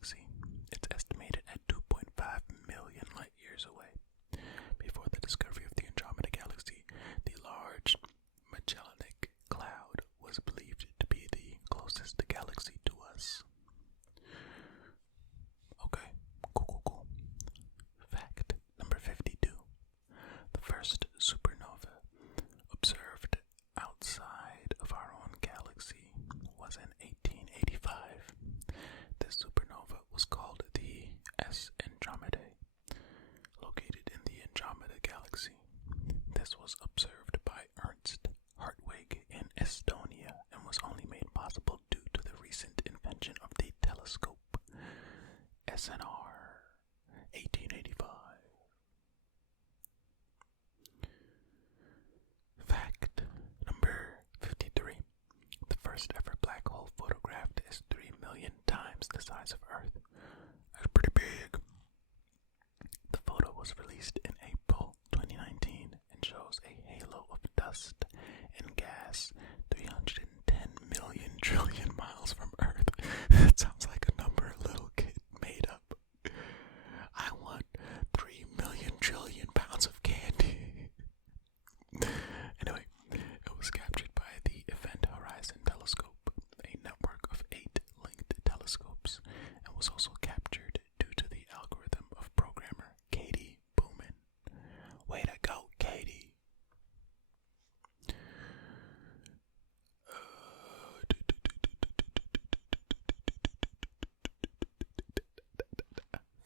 galaxy. It's estimated at 2.5 million light years away. Before the discovery of the Andromeda galaxy, the Large Magellanic Cloud was believed to be the closest galaxy to us. Okay, cool. Fact number 52. The first supernova observed outside of our own galaxy was in 1885. This supernova was called the S Andromedae, located in the Andromeda galaxy. This was observed by Ernst Hartwig in Estonia and was only made possible due to the recent invention of the telescope. SNR 1885. Fact number 53. The first ever black hole photographed is 3 million times the size of Earth. That's pretty big. The photo was released in April 2019 and shows a halo of dust and gas 310 million trillion miles from Earth. That sounds like a number a little kid made up. I want 3 million trillion pounds of candy. Anyway, it was captured by the Event Horizon Telescope, a network of 8 linked telescopes, and was also captured due to the algorithm of programmer Katie Booman. Way to go, Katie.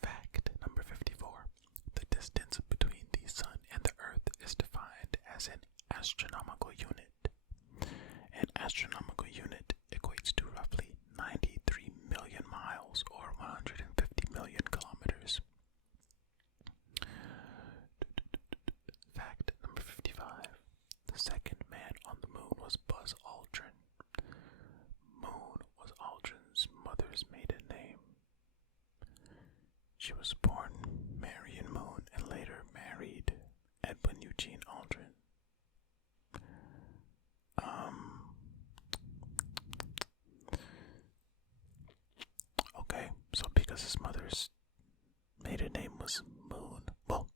Fact number 54. The distance between the Sun and the Earth is defined as an astronomical unit. An astronomical unit equates to roughly 93 million miles or 150 million kilometers. Fact number 55. The second man on the moon was Buzz Aldrin. Moon was Aldrin's mother's maiden name. She was born Marion Moon and later married Edwin Eugene Aldrin. Okay, so because his mother's maiden name was Moon, well,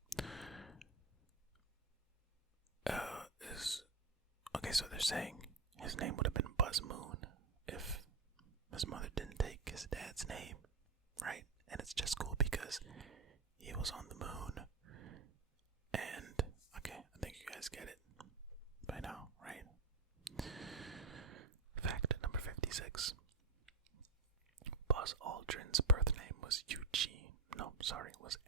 so they're saying his name would have been Buzz Moon if his mother didn't take his dad's name, right? And it's just cool because he was on the moon. And, okay, I think you guys get it by now, right? Fact number 56. Buzz Aldrin's birth name was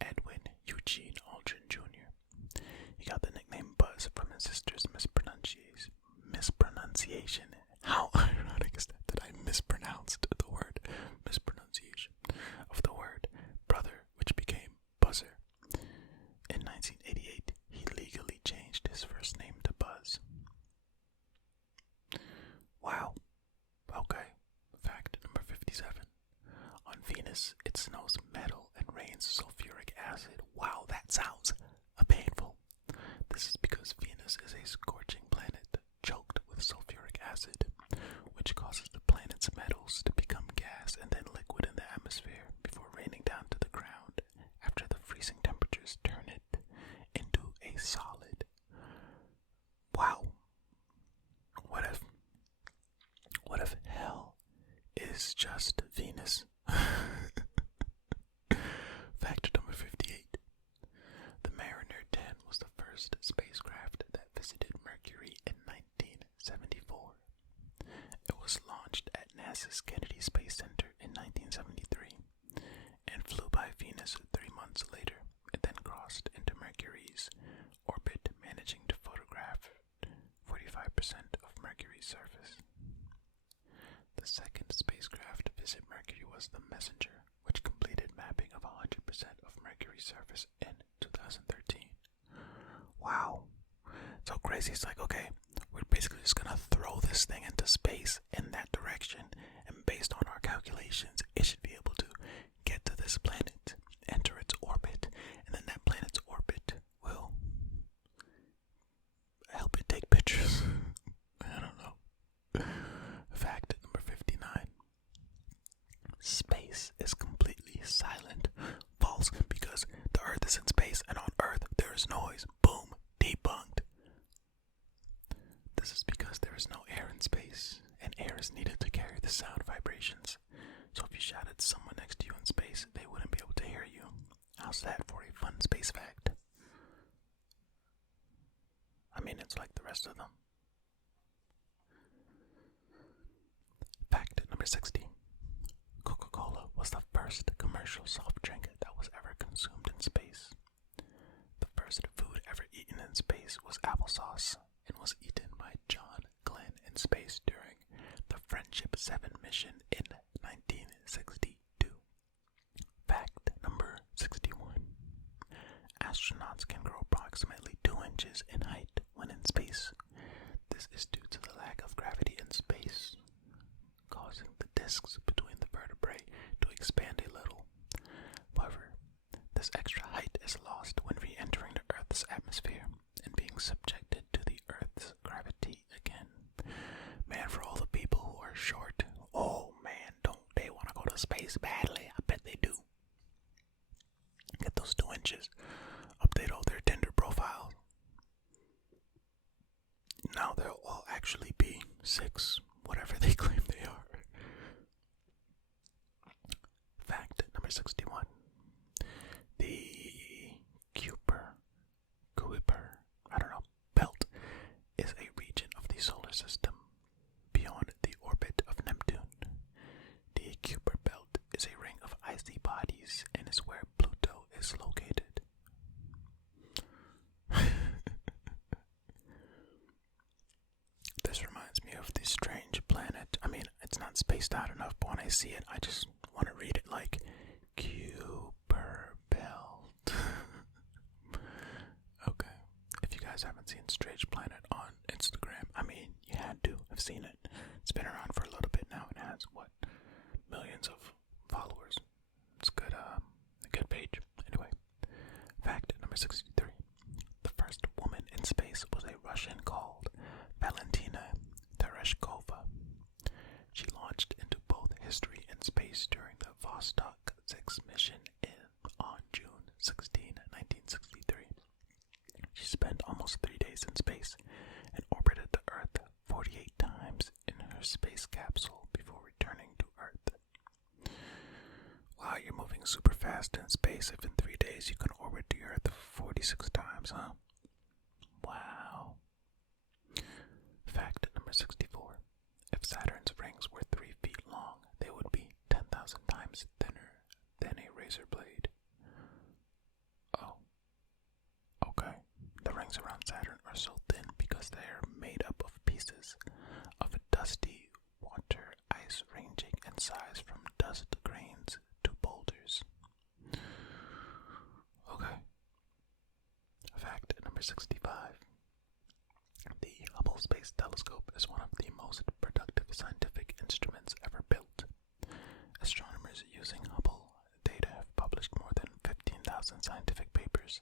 Edwin Eugene Aldrin Jr. He got the nickname Buzz from his sister's mispronunciation. How ironic is that I mispronounced the word mispronunciation of the word brother, which became Buzzer. In 1988, he legally changed his first name to Buzz. Wow. Okay. Fact number 57. On Venus, it snows metal and rains sulfuric acid. Wow, that sounds painful. This is because Venus is a scorching planet choked with sulfuric acid, which causes the planet's metals to become gas and then liquid in the atmosphere before raining down to the ground after the freezing temperatures turn it into a solid. Wow. What if hell is just Venus? Fact number 58. The Mariner 10 was the first spacecraft that visited Mercury in 1974. It was launched at NASA's Kennedy Space Center in 1973 and flew by Venus 3 months later. It then crossed into Mercury's orbit, managing to photograph 45% of Mercury's surface. The second spacecraft to visit Mercury was the Messenger, which completed mapping of 100% of Mercury's surface in 2013. Wow. So crazy. It's like, okay, we're basically just gonna throw this thing into space in that direction, and based on our calculations, it should be able to get to this planet, enter its orbit, and then that planet's orbit will help it take pictures. I don't know. Fact number 59. Space is completely you shouted at someone next to you in space, they wouldn't be able to hear you. How's that for a fun space fact? I mean, it's like the rest of them. Fact number 60. Coca-Cola was the first commercial soft drink that was ever consumed in space. The first food ever eaten in space was applesauce and was eaten by John Glenn in space during the Friendship 7 mission in 1962. Fact number 61. Astronauts can grow approximately 2 inches in height when in space. This is due to the lack of gravity in space, causing the discs between the vertebrae to expand a little. However, this extra height is lost when re-entering the Earth's atmosphere and being subjected to the Earth's gravity again. Man, for all the people who are short, oh man, don't they want to go to space badly? I bet they do. Get those 2 inches. Update all their Tinder profiles. Now they'll all actually be 6, whatever they claim they are. Fact number 61. The Kuiper belt is a region of the solar system beyond the orbit of Neptune. The Kuiper belt is a ring of icy bodies and is where Pluto is located. This reminds me of the strange planet. I mean, it's not spaced out enough, but when I see it, I just want to read it like Kuiper belt. Okay. If you guys haven't seen Strange Planet on Instagram, I mean, you had to have seen it. It's been around for a little bit now. It has, millions of followers. It's good, a good page. Anyway, fact number 63. The first woman in space was a Russian called Valentina Tereshkova. She launched into both history and space during the Vostok 6 mission on June 16, 1963. She spent almost 3 days in space and orbited the Earth 48 times in her space capsule before returning to Earth. Wow, you're moving super fast in space. If in 3 days you can orbit the Earth 46 times, huh? Wow. Fact number 64. If Saturn's rings were 3 feet long, they would be 10,000 times thinner than a razor blade. Oh. Okay. The rings around Saturn are so thin because they are made up of pieces of dusty water ice ranging in size from dust grains to boulders. Okay. Fact number 65. The Hubble Space Telescope is one of the most productive scientific instruments ever built. Astronomers using Hubble data have published more than 15,000 scientific papers.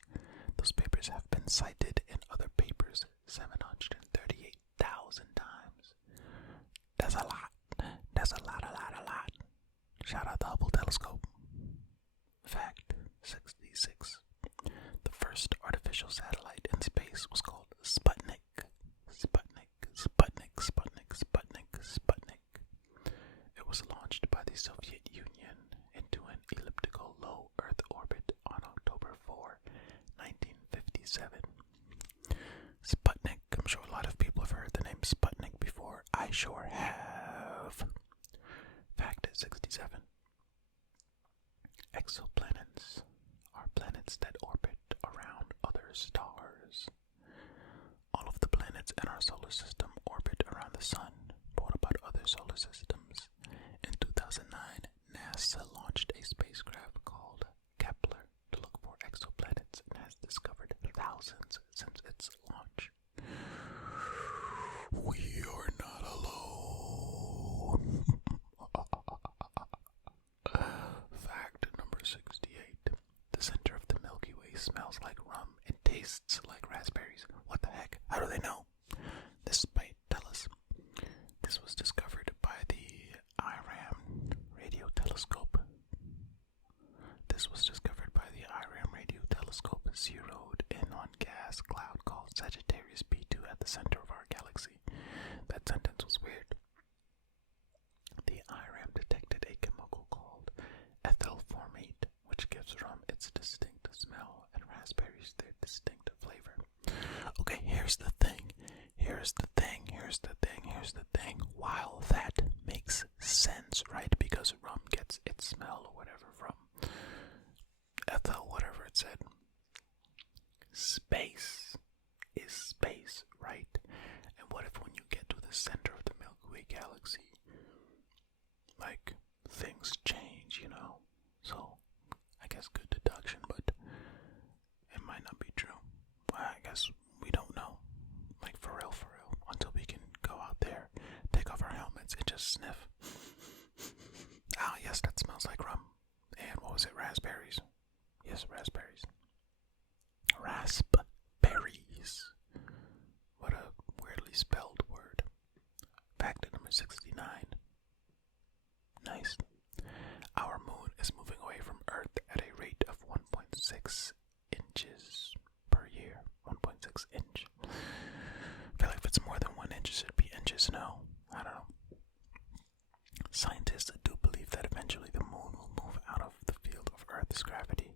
Those papers have been cited in other papers 738,000 times. That's a lot. That's a lot. Shout out the Hubble telescope. Fact 66. The first artificial satellite in space was called Sputnik. It was launched by the Soviet Union into an elliptical low Earth orbit on October 4, 1957. Sputnik. I'm sure a lot of people have heard the name Sputnik before. I sure have. Fact 67. Exoplanets are planets that orbit around other stars. All of the planets in our solar system orbit around the sun. But what about other solar systems? In 2009, NASA launched a spacecraft called Kepler to look for exoplanets and has discovered thousands since its launch. We are not alone. Fact number 68. The center of the Milky Way smells like rum and tastes like raspberries. What the heck? How do they know? This might tell us. This was discovered by the IRAM radio telescope. Zeroed in on gas cloud called Sagittarius B2 at the center of our galaxy. That sentence was weird. The IRAM detected a chemical called its distinct smell, and raspberries their distinct flavor. Okay, here's the thing. While that makes sense, right? Because rum gets its smell or whatever from ethyl, whatever it said. Space is space, right? And what if when you get to the center of the Milky Way galaxy, like, things change, you know? So, I guess good deduction, but it might not be true. Well, I guess we don't know. Like, for real, until we can go out there, take off our helmets, and just sniff. Ah, yes, that smells like rum. And what was it, raspberries? Yes, raspberries. Raspberries. What a weirdly spelled word. Fact number 69. Nice. Our moon is moving away from Earth at a rate of 1.6 inches per year. 1.6 inch. I feel like if it's more than 1 inch, it should be inches. No, I don't know. Scientists do believe that eventually the moon will move out of the field of Earth's gravity.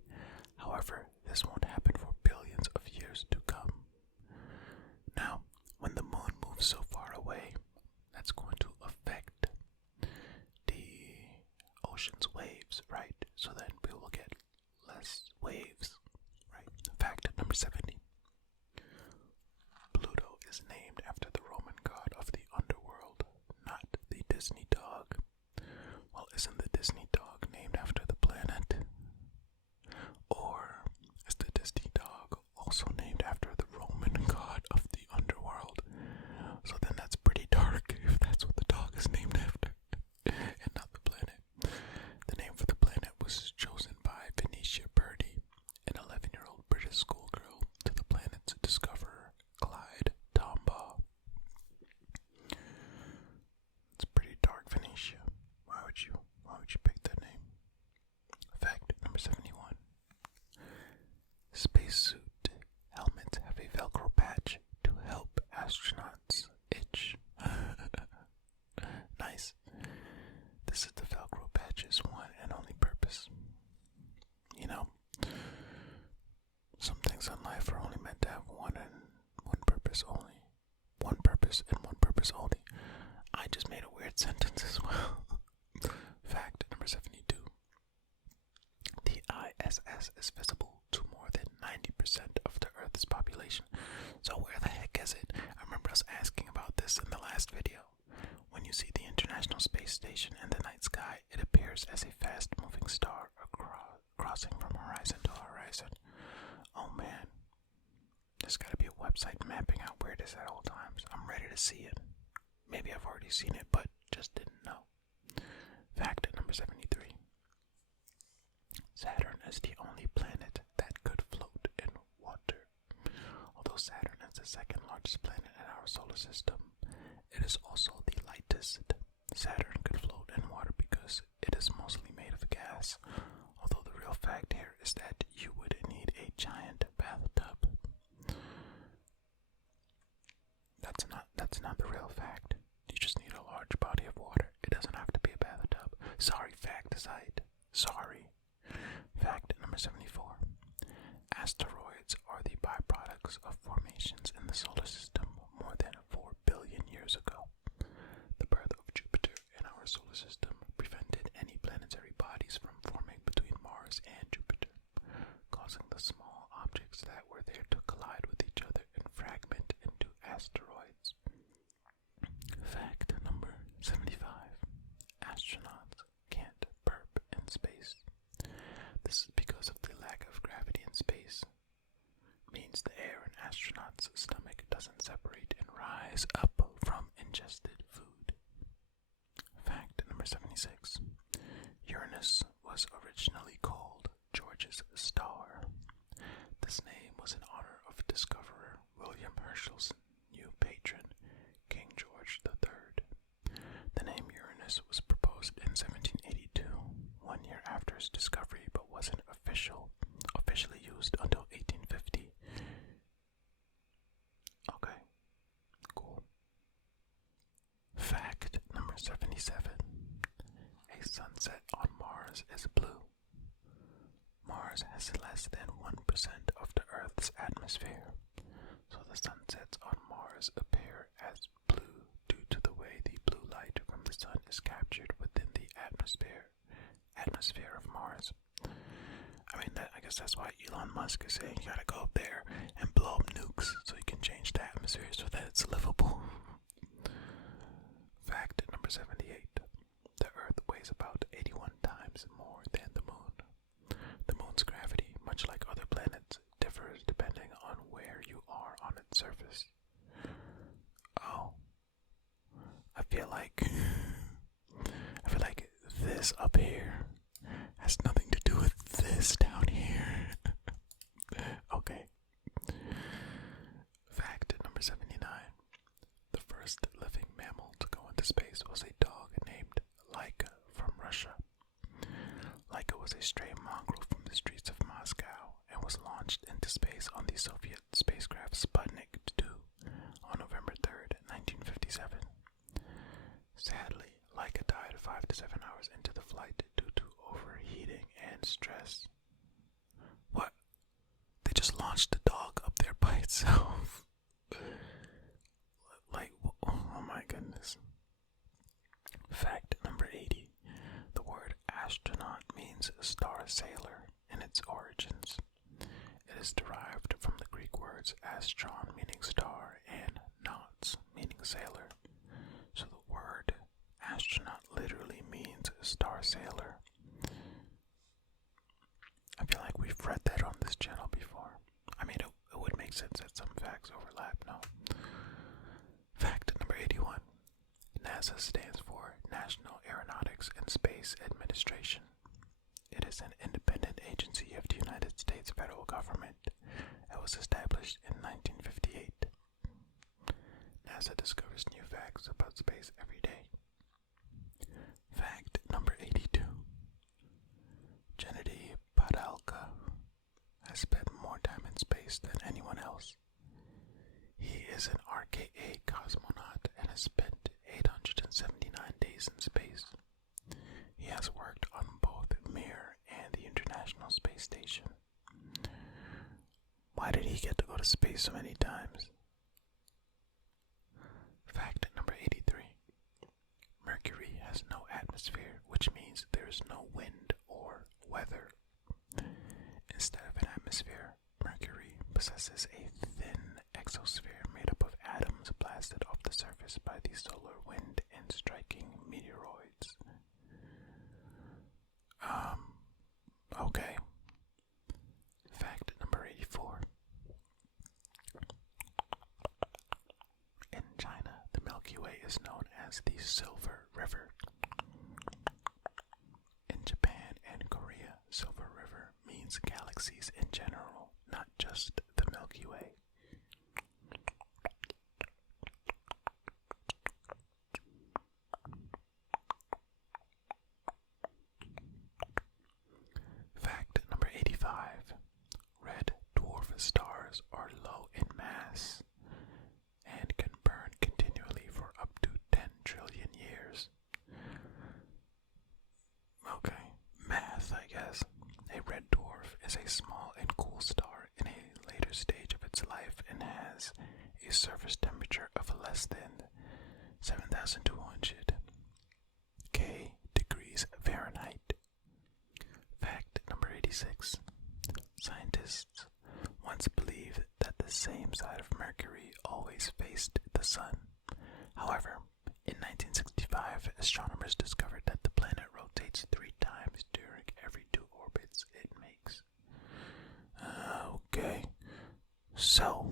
However, this won't happen for billions of years to come. Now, when the moon moves so far away, that's going to affect the ocean's waves, right? So then we will get less waves, right? Fact number 70. Pluto is named after the Roman god of the underworld, not the Disney dog. Well, isn't the Disney dog named after the planet? Or is the Disney dog also named after the Roman god of the underworld? So then that's pretty dark if that's what the dog is named after, and not the planet. The name for the planet was chosen by Venetia Purdy, an 11-year-old British schoolgirl, to the planet's discoverer, Clyde Tombaugh. It's pretty dark, Venetia. Why would you pick that name? Fact number 71. Spacesuit helmets have a Velcro patch to help astronauts itch. Nice. This is the Velcro patch's one and only purpose. You know, some things in life are only meant to have one purpose only. One purpose and one purpose only. I just made a weird sentence as well. Fact number 72. The ISS is visible to more than 90% of the Earth's population. So where the heck is it? I remember us asking about this in the last video. When you see the International Space Station in the night sky, it appears as a fast-moving star crossing from horizon to horizon. Oh man, there's gotta be a website mapping out where it is at all times. I'm ready to see it. Maybe I've already seen it, but just didn't know. Fact number 73. Saturn is the only planet that could float in water. Although Saturn is the second largest planet in our solar system, it is also the lightest. Saturn could float in water because it is mostly made of gas. Although the real fact here is that you would need a giant bathtub. That's not the real fact. You just need a large body of water. It doesn't have to be a bathtub. Sorry, fact site. Sorry. Fact number 74. Asteroids are the byproducts of formations in the solar system more than 4 billion years ago. The birth of Jupiter in our solar system prevented any planetary bodies from forming between Mars and Jupiter, causing the small objects that were there to collide with each other and fragment into asteroids. Fact number 75. Astronauts can't burp in space. This is because of the lack of gravity in space. Means the air in astronauts' stomach doesn't separate and rise up from ingested food. Fact number 76. Uranus was originally called George's star. This name was in honor of discoverer William Herschel's new patron, King George III. The name Uranus was proposed in 1782, 1 year after its discovery, but wasn't officially used until 1850. Okay, cool. Fact number 77. A sunset on Mars is blue. Mars Mars has less than 1% of the Earth's atmosphere, so the sunsets on Mars appear as blue due to the way the blue light from the sun is captured within the atmosphere of Mars. I guess that's why Elon Musk is saying you gotta go up there and blow up nukes so you can change the atmosphere so that it's livable. Fact number 78. The Earth weighs about 81 times more than the Moon. The Moon's gravity, much like other planets, differs depending on where you are on its surface. Oh. I feel like this up here has nothing to do with this down here. Okay. Fact number 79. The first living mammal to go into space was a dog named Laika from Russia. Laika was a stray mongrel from the streets of Moscow and was launched into space on the Soviet spacecraft Sputnik 2 on November 3rd, 1957. Sadly, Laika died 5 to 7 hours into the flight due to overheating and stress. What? They just launched the dog up there by itself? Oh my goodness. Fact number 80. The word astronaut means star sailor in its origins. It is derived from the Greek words astron meaning star and nauts meaning sailor. So the word astronaut literally means star sailor. I feel like we've read that on this channel before. It would make sense that some facts overlap, no? Fact number 81. NASA stands for National Aeronautics and Space Administration. It is an independent agency of the United States federal government. It was established in 1958. NASA discovers new facts about space every day. Fact number 82. Gennady Padalka has spent more time in space than anyone else. He is an RKA cosmonaut and has spent 879 days in space. He has worked on both Mir and the International Space Station. Why did he get to go to space so many times? Fact number 83. Mercury has no atmosphere, which means there is no wind or weather. Instead of an atmosphere, Mercury possesses a thin exosphere made up of atoms blasted off the surface by the solar wind and striking meteoroids. Okay. Fact number 84. In China, the Milky Way is known as the Silver River. In Japan and Korea, Silver River means galaxies in general, not just the Milky Way. Fact number 85. Red dwarf stars are low in mass and can burn continually for up to 10 trillion years. Okay, math, I guess. A red dwarf is a small and cool star in a later stage of its life and has a surface temperature of less than 7,200 K degrees Fahrenheit. Fact number 86. Scientists once believed that the same side of Mercury always faced the sun. However, in 1965, astronomers discovered that the planet rotates 3 times during every 2 orbits it makes. Okay, so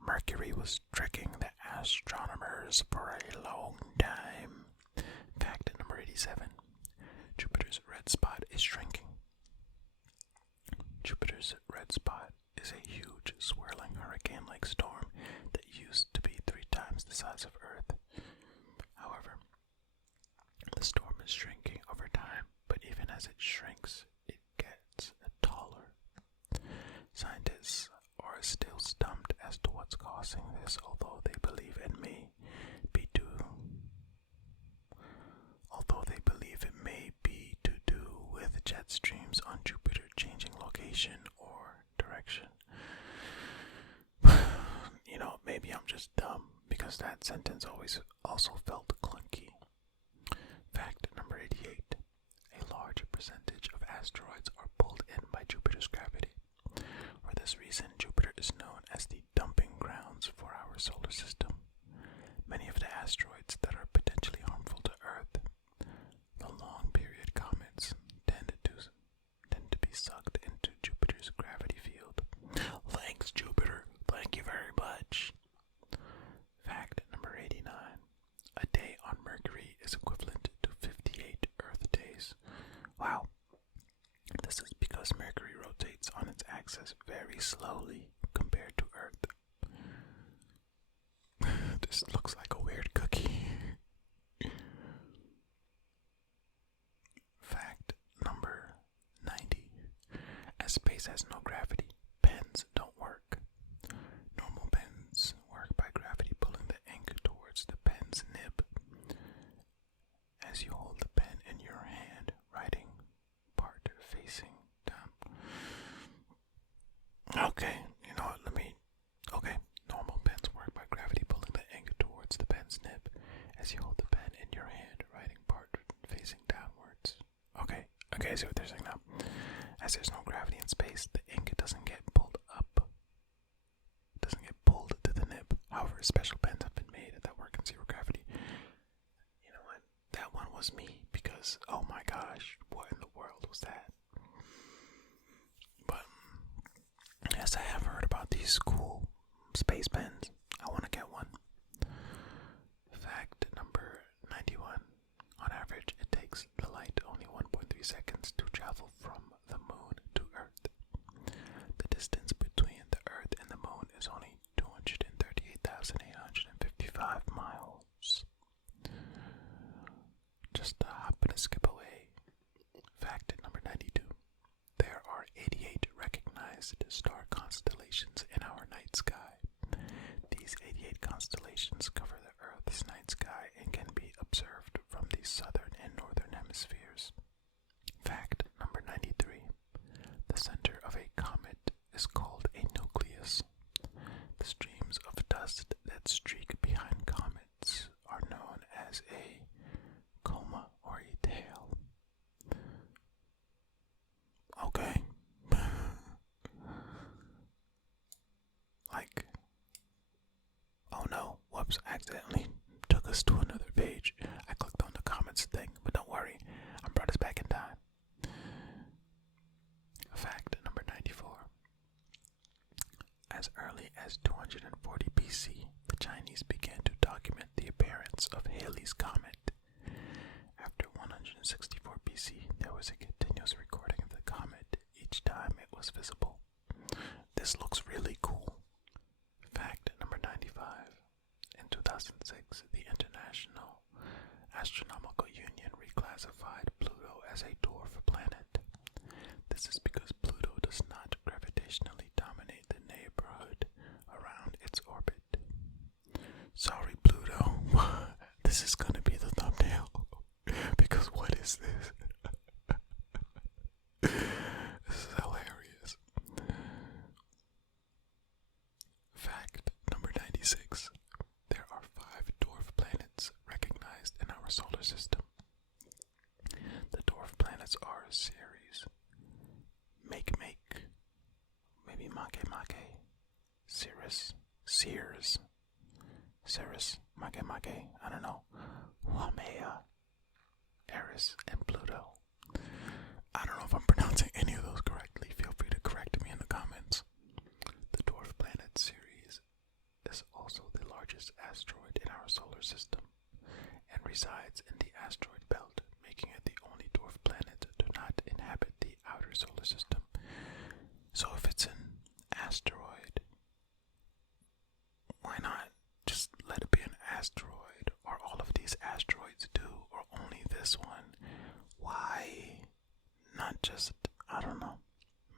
Mercury was tricking the astronomers for a long time. Fact number 87. Jupiter's red spot is shrinking. Jupiter's red spot is a huge swirling hurricane-like storm that used to be 3 times the size of Earth. However, the storm is shrinking over time, but even as it shrinks, it gets taller. Scientists are still stumped as to what's causing this, although they believe it may be to do with jet streams on Jupiter changing location because that sentence always also felt clunky. Fact number 88. A large percentage of asteroids are pulled in by Jupiter's gravity. For this reason, Jupiter is known as the dumping grounds for our solar system. Many of the asteroids that are potentially harmful to Earth, the long-period comets, tend to be sucked into Jupiter's gravity field. Thanks, Jupiter. Thank you very much. Fact number 89. A day on Mercury is equivalent to 58 Earth days. Wow. This is because Mercury rotates on its axis very slowly compared to Earth. This looks like a weird cookie. Fact number 90. As space has no gravity, pens don't work. Normal pens work by gravity pulling the ink towards the pen's nib. As you hold the pen in your hand, writing part facing down. Okay, you know what, okay. Normal pens work by gravity pulling the ink towards the pen's nib. As you hold the pen in your hand, writing part facing downwards. Okay, I see what they're saying now. As there's no gravity in space, the ink doesn't get pulled up. It doesn't get pulled to the nib. However, special pens have been made that work in zero gravity. You know what? That one was me, because, oh my gosh, what in the world was that? But, yes, I have heard about these cool space pens. I want to get one. Fact number 91. On average, it takes the light only 1.3 seconds to travel from the moon to Earth. The distance between the Earth and the moon is only 238,855 miles. Just a hop and a skip away. Fact number 92. There are 88 recognized star constellations in our night sky. These 88 constellations cover the Earth's night sky and can be observed from the southern and northern hemispheres. Fact number 93. The center of a comet is called a nucleus. The streams of dust that streak behind comets are known as a coma or a tail. Okay. Like, oh no, whoops, accidentally took us to another page. I clicked on the comments thing, but don't worry, I brought us back in time. Fact number 94. As early as 240 BC, the Chinese began to document the appearance of Halley's Comet. After 164 BC, there was a continuous recording of the comet each time it was visible. This looks really cool. Fact number 95. In 2006, the International Astronomical Union reclassified Pluto as a dwarf planet. This is because Pluto does not gravitationally dominate the neighborhood around its orbit. Sorry, Pluto. This is gonna be the thumbnail. Because what is this? This is hilarious. Fact number 96. There are 5 dwarf planets recognized in our solar system. The dwarf planets are Ceres, maybe Ceres, Make, I don't know, Haumea, Eris, and Pluto. I don't know if I'm pronouncing any of those correctly. Feel free to correct me in the comments. The dwarf planet Ceres is also the largest asteroid in our solar system and resides in the asteroid belt, making it the only dwarf planet to not inhabit the outer solar system. So if it's an asteroid, why not just let it be an asteroid? Or all of these asteroids do, or only this one? Why not just, I don't know.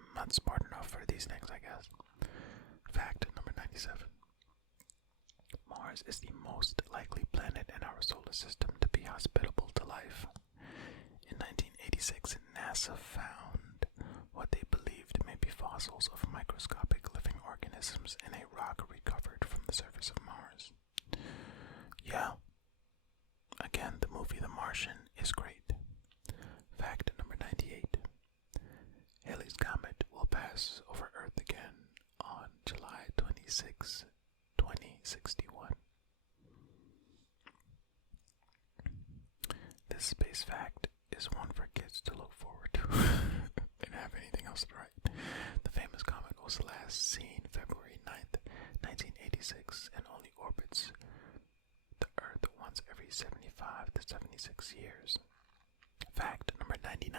I'm not smart enough for these things, I guess. Fact number 97. Mars is the most likely planet in our solar system to be hospitable to life. In 1986, NASA found what they believed may be fossils of microscopic living organisms in a rock recovered from the surface of Mars. Yeah, again, the movie The Martian is great. Fact number 98. Halley's Comet will pass over Earth again on July 26, 2061. This space fact is one for kids to look forward to and have anything else to write. The famous comet was last seen February 9th, 1986, and only orbits the Earth once every 75 to 76 years. Fact number 99.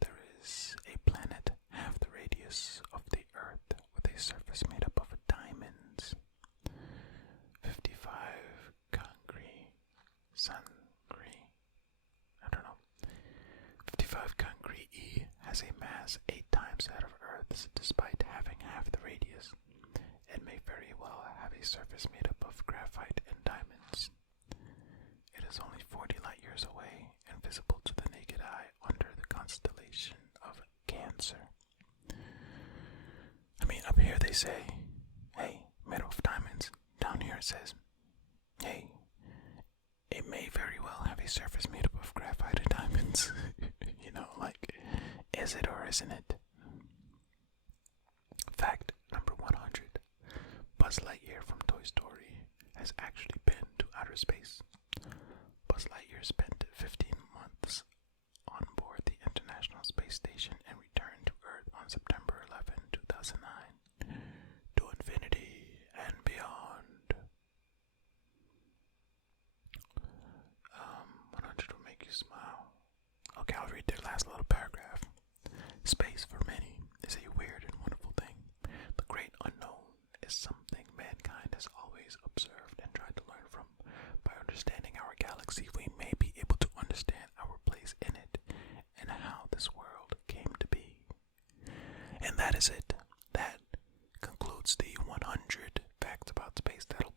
There is a planet half the radius of the Earth with a surface made up of diamonds. 55 Cancri E has a mass 8 times that of Earth's, despite having half the radius. It may very well have a surface made up of graphite and diamonds. It is only 40 light years away and visible to the naked eye under the constellation of Cancer. I mean, up here they say, hey, made up of diamonds. Down here it says, hey, it may very well have a surface made up of graphite and diamonds. You know, like, is it or isn't it? Fact number 100. Buzz Lightyear from Toy Story has actually been to outer space. Buzz Lightyear spent 15 months on board the International Space Station and returned to Earth on September 11, 2009, to infinity and beyond. 100 will make you smile. Okay, I'll read their last little paragraph. Space, for many, is a weird and wonderful thing. The great unknown is something mankind has always observed and tried to learn from. By understanding our galaxy, we may be able to understand our place in it and how this world came to be. And that is it. That concludes the 100 facts about space that